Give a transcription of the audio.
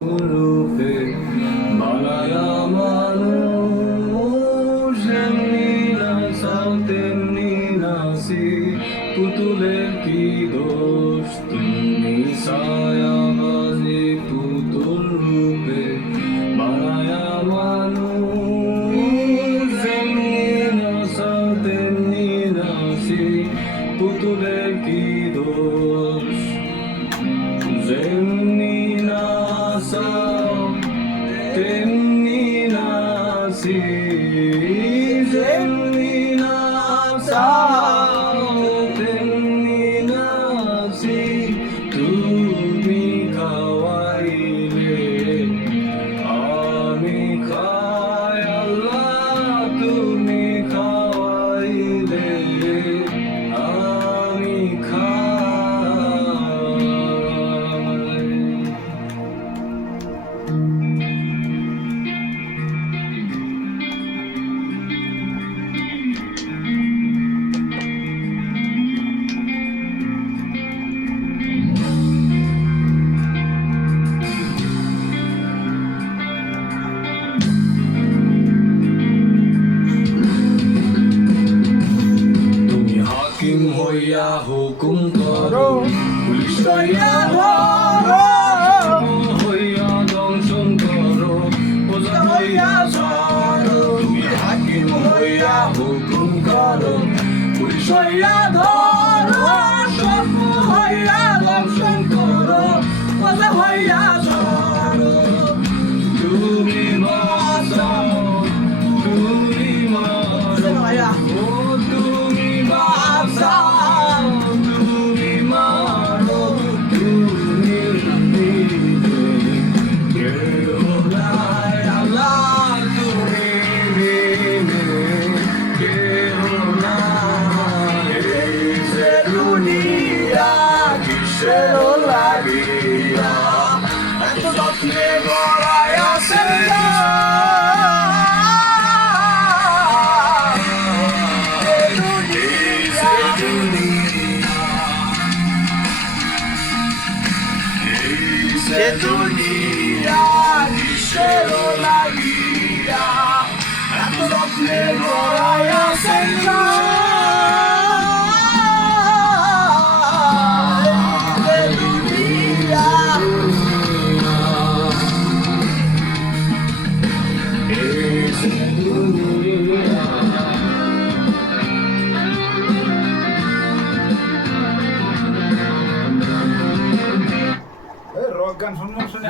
রূপে বানায়া মানুষ এমনি নাচা তেমনি নাচি পুতুলের কি দোষ তুমি ছায়াবাজি পুতুল রূপে বানায়া মানুষ এমনি নাচা তেমনি নাচি পুতুলের কি দোষ যেমনি তেমনি নাচি যেমনি নাচাও তেমনি নাচি তুমি খাওয়াইলে আমি খাই আল্লাহ তুমি খাওয়াইলে আমি খাই। হাকিম হইয়া হুকুম করো, পুলিশ হইয়া ধরো, হইয়া দংশন করো, ওজা হইয়া ছাড়ো। তুমি হাকিম হইয়া হুকুম করো, পুলিশ হইয়া ধরো, সর্প হইয়া দংশন করো, ওজা হইয়া ছাড়ো। তুমি বাঁচাও, তুমি মারো, ও তুমি বাঁচাও, তুমি মারো, তুমি কেউ নাই আল্লাহ, তুমি কেউ নাই। এই যে দুনিয়া কিসের লাগিয়া এত যত্নে গড়াই আছে দুনিয়া কিসের লাগিয়া এত যত্নে গড়াই আছে রক গান শুনলাম শুনে